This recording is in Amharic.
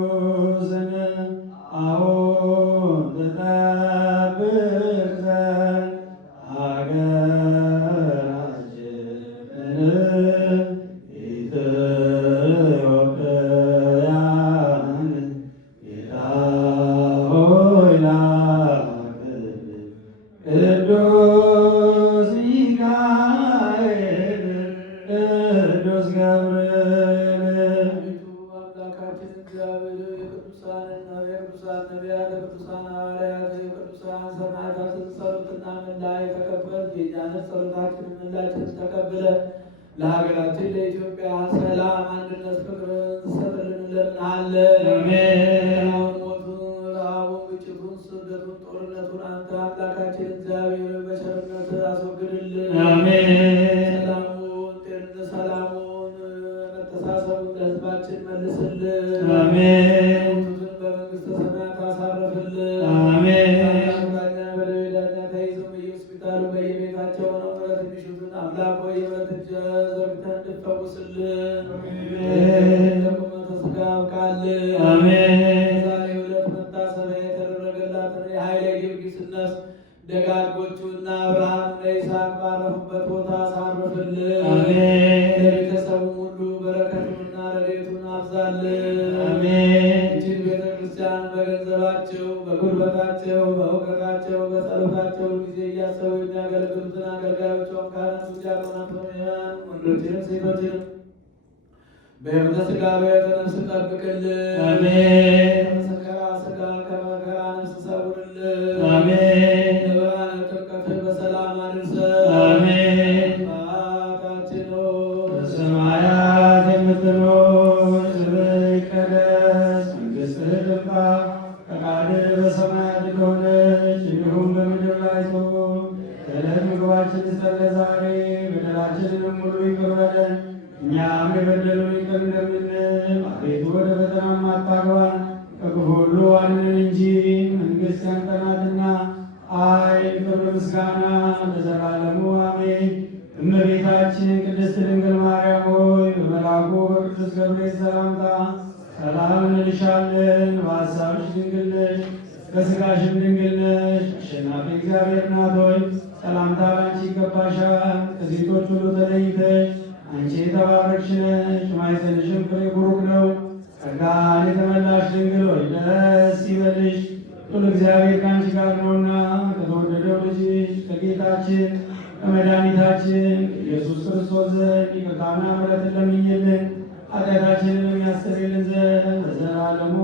ንጉሥን አሁን ትጠብቅ ዘንድ ሀገራችንን ኢትዮጵያን ጌታ ሆይ ላክልን ቅዱስ ሚካኤል ቅዱስ ገብርኤል አምላካችን እግዚአብሔር የቅዱሳንና የቅዱሳን ነቢያት የቅዱሳን ሐዋርያት የቅዱሳን ሰማዕታትን ጸሎትና ምልጃ የተቀበልክ የእኛንም ጸሎታችንን ምልጃችንን ተቀብለ ለሀገራችን ለኢትዮጵያ ሰላም፣ አንድነት፣ ፍቅርን ትሰጥልን እንለምንሃለን። አሁን ሞቱን፣ ረሃቡን፣ ግጭቱን፣ ስደቱን፣ ጦርነቱን አንተ አምላካችን እግዚአብሔር በቸርነት አስወግድልን። ሰላሙን መተሳሰቡን ለሕዝባችን መልስልን። ሞቱትን በመንግሥተ ሰማያት አሳርፍልን። ዳኛ በሌላኛ ተይዘው በየሆስፒታሉ በየቤታቸው ነው ምሕረት የሚሹትን አምላክ ሆይ የምሕረት እጅ ዘርግተህ እንድትፈውስልን ለቁመተ ሥጋ አብቃልን። ዛሬ ዕለት መታሰቢያ የተደረገላትን የኃይለ ጊዮርጊስ ነፍስ ደጋጎቹና አብርሃምና ይስሐቅ ባረፉበት ቦታ አሳርፍልን። ለቤተሰቡ ሁሉ በረከቱንና ረድኤቱን አብዛልን። ይህችን ቤተ ክርስቲያን በገንዘባቸው፣ በጉልበታቸው፣ በእውቀታቸው፣ በጸሎታቸው ጊዜ እያሰቡ የሚያገለግሉትን አገልጋዮቿን ካህናት፣ ዲያቆናት፣ ወንዶችንም ሴቶችንም በሕይወተ ሥጋ በሕይወተ ነፍስ ጠብቅልን። ከመከራ ሥጋ ከመከራ ነፍስ ሰውርልን። ለብርሃነ ጥምቀትህ በሰላም አድርሰን። አባታችን ሆይ በሰማያት የምትኖር ስምህ ይቀደስ፣ መንግሥትህ ትምጣ፣ ፈቃድህ በሰማያት እንደሆነች እንዲሁም በምድር ላይ ትሁን። የዕለት ምግባችንን ስጠን ዛሬ፣ በደላችንንም ሁሉ ይቅር በለን እኛም የበደሉንን ይቅር እንደምንል። አቤቱ ወደ ፈተናም አታግባን ከክፉ ሁሉ አድነን እንጂ መንግሥት ያንተ ናትና ኃይል፣ ክብር፣ ምስጋና ለዘላለሙ አሜን። እመቤታችን ቅድስት ድንግል ማርያም ሆይ በመልአኩ በቅዱስ ገብርኤል ሰላምታ ሰላም እንልሻለን። በሐሳብሽ ድንግል ነሽ፣ በሥጋሽም ድንግል ነሽ። አሸናፊ እግዚአብሔር እናት ሆይ ሰላምታ ላንቺ ይገባሻል። ከሴቶች ሁሉ ተለይተሽ አንቺ የተባረክሽ ነሽ፣ የማኅፀንሽም ፍሬ ቡሩክ ነው። ጸጋን የተመላሽ ድንግል ሆይ ደስ ይበልሽ፣ ሁሉ እግዚአብሔር ከአንቺ ጋር ነውና ከተወደደው ልጅሽ ከጌታችን ከመድኃኒታችን ኢየሱስ ክርስቶስ ዘንድ ይቅርታና ምሕረትን ለምኝልን ኃጢአታችንን የሚያስተሰርይልን ዘንድ ለዘላለሙ